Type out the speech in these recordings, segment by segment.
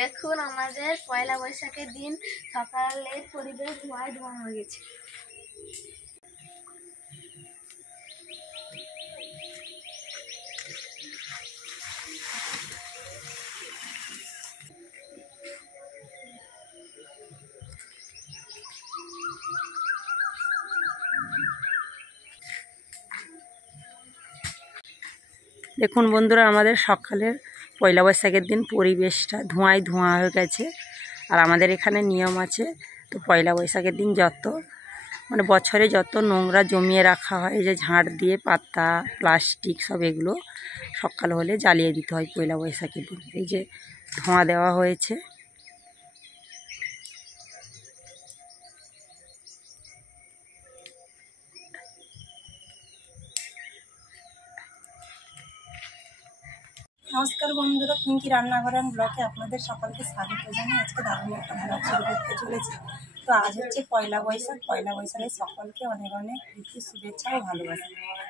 দেখুন আমাদের পয়লা বৈশাখের দিন সকালে পরিবেশ ধোঁয়ায় ধোঁয়া হয়ে গেছে। দেখুন বন্ধুরা, আমাদের সকালের পয়লা বৈশাখের দিন পরিবেশটা ধোঁয়ায় ধোঁয়া হয়ে গেছে। আর আমাদের এখানে নিয়ম আছে, তো পয়লা বৈশাখের দিন বছরে যত নোংরা জমিয়ে রাখা হয়, এই যে ঝাঁট দিয়ে পাতা প্লাস্টিক সব এগুলো সকাল হলে জ্বালিয়ে দিতে হয় পয়লা বৈশাখের দিন। এই যে ধোঁয়া দেওয়া হয়েছে। নমস্কার বন্ধুরা, পিঙ্কি রান্নাঘর অ্যান্ড ব্লগে আপনাদের সকলকে স্বাগত জানাই। আজকে দারুণ একটা ব্লগ শুরু করতে চলেছি। তো আজ হচ্ছে পয়লা বৈশাখ। পয়লা বৈশাখে সকলকে অনেক অনেক প্রীতি শুভেচ্ছা ও ভালোবাসা।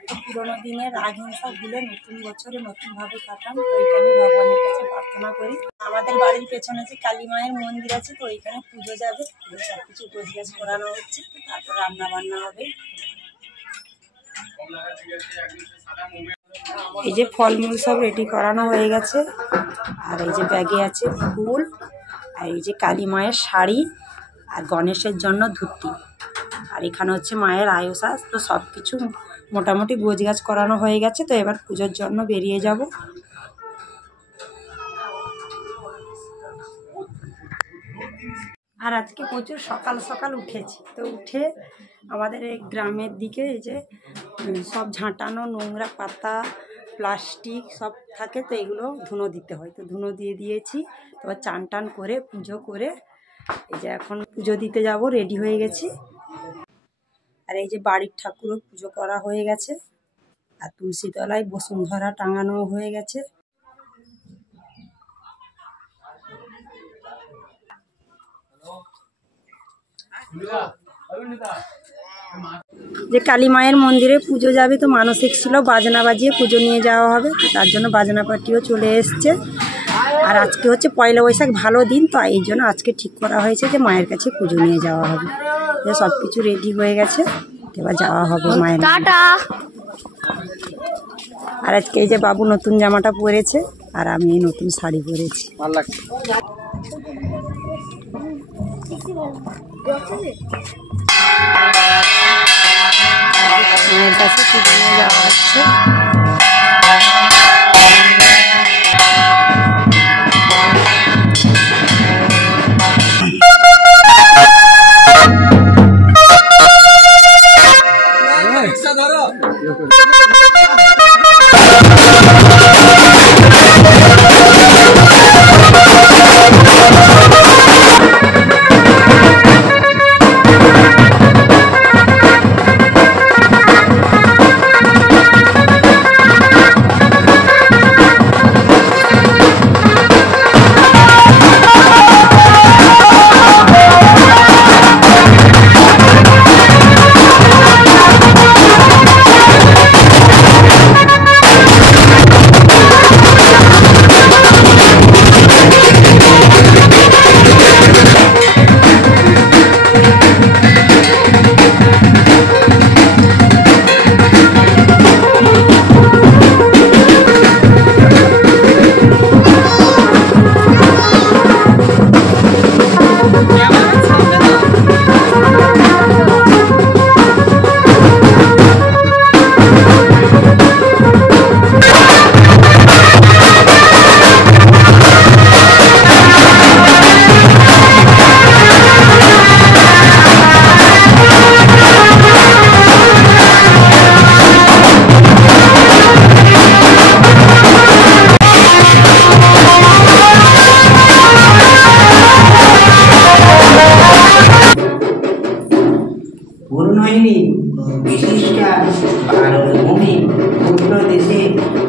তো পুরোনো দিনের রাগহিংসা ভুলে নতুন বছরে নতুনভাবে কাটান, তো এটা আমি ভগবানের কাছে প্রার্থনা করি। আমাদের বাড়ির পেছনে যে কালী মায়ের মন্দির আছে, তো ওইখানে পুজো যাবে, সব কিছু গোছগাছ করানো হচ্ছে, তারপর রান্না বান্না হবে। এই যে ফলমূল সব রেডি করানো হয়ে গেছে, আর এই যে ব্যাগে আছে ফুল, আর এই যে কালী মায়ের শাড়ি, আর গণেশের জন্য ধুতি, আর এখানে হচ্ছে মায়ের আয়ুষ। তো সব কিছু মোটামুটি গোছগাছ করানো হয়ে গেছে। তো এবার পুজোর জন্য বেরিয়ে যাব। আর আজকে প্রচুর সকাল সকাল উঠেছি। তো উঠে আমাদের এই গ্রামের দিকে এই যে সব ঝাঁটানো নোংরা পাতা প্লাস্টিক সব থাকে, তো এগুলো ধুনো দিতে হয়। তো ধুনো দিয়ে দিয়েছি। তারপর চান টান করে পুজো করে এই যে এখন পুজো দিতে যাব, রেডি হয়ে গেছি। আর এই যে বাড়ির ঠাকুরও পুজো করা হয়ে গেছে, আর তুলসী তলায় বসুন্ধরা টাঙানো হয়ে গেছে। যে কালী মায়ের মন্দিরে পুজো যাবে, তো মানসিক ছিল বাজনা বাজিয়ে পুজো নিয়ে যাওয়া হবে, তার জন্য বাজনা পার্টিও চলে এসছে। আর আজকে হচ্ছে পয়লা বৈশাখ, ভালো দিন, তো এই জন্য আজকে ঠিক করা hয়েছে যে মায়ের কাছে পুজো নিয়ে যাওয়া হবে। সব কিছু রেডি হয়ে গেছে, এবার যাওয়া হবে মায়ের। আর আজকে এই যে বাবু নতুন জামাটা পরেছে, আর আমি এই নতুন শাড়ি পরেছি, ভালো লাগছে। মায়ের কাছে পুজো নিয়ে যাওয়া হচ্ছে।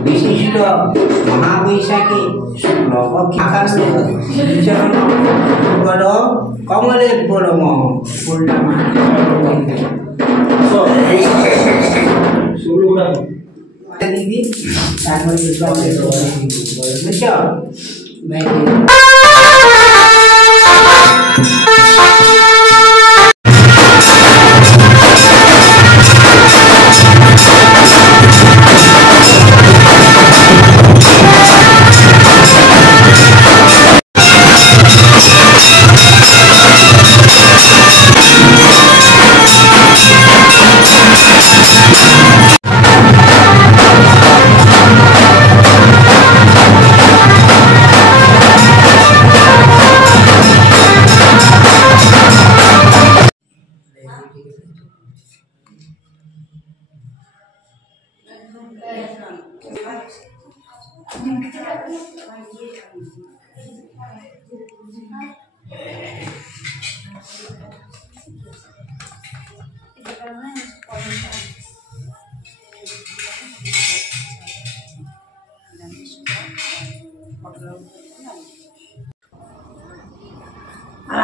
বিশিষ্ট মহাবৈশাখী কমলের পরম দিদি, তারপরে আর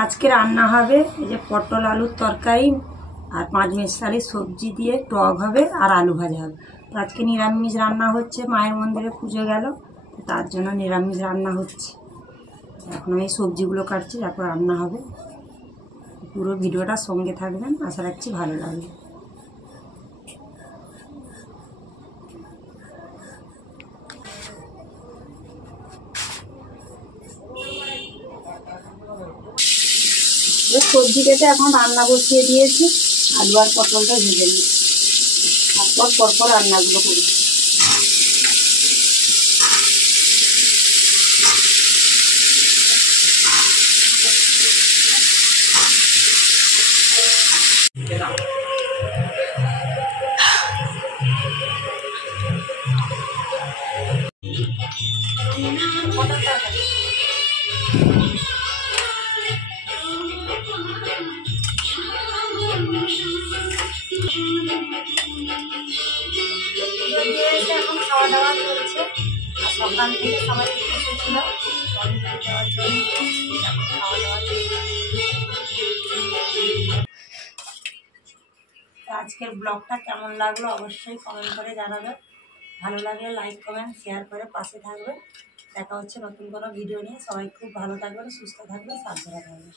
আজকে রান্না হবে এই যে পটল আলুর তরকারি আর 5 মেশালি সবজি দিয়ে টক হবে আর আলু ভাজা হবে। তো আজকে নিরামিষ রান্না হচ্ছে, মায়ের মন্দিরে পুজো গেল, তার জন্য নিরামিষ রান্না হচ্ছে। এখন আমি সবজিগুলো কাটছি, তারপর রান্না হবে। পুরো ভিডিওটা সঙ্গে থাকবেন, আশা রাখছি ভালো লাগবে। সবজি কেটে এখন রান্না বসিয়ে দিয়েছি, আলু আর পটলটা ভেজে নিই, তারপর পরপর রান্নাগুলো করি। এখন খাওয়া দাওয়া চলছে, আর সকাল থেকে সবাই এসেছিল দেওয়ার জন্য। এখন খাওয়া দাওয়া চলছে। আজকের ব্লগটা কেমন লাগলো অবশ্যই কমেন্ট করে জানাবেন। ভালো লাগলে লাইক কমেন্ট শেয়ার করে পাশে থাকবেন। দেখা হচ্ছে নতুন কোনো ভিডিও নিয়ে। সবাই খুব ভালো থাকবেন, সুস্থ থাকবেন, সাবধানে থাকবেন।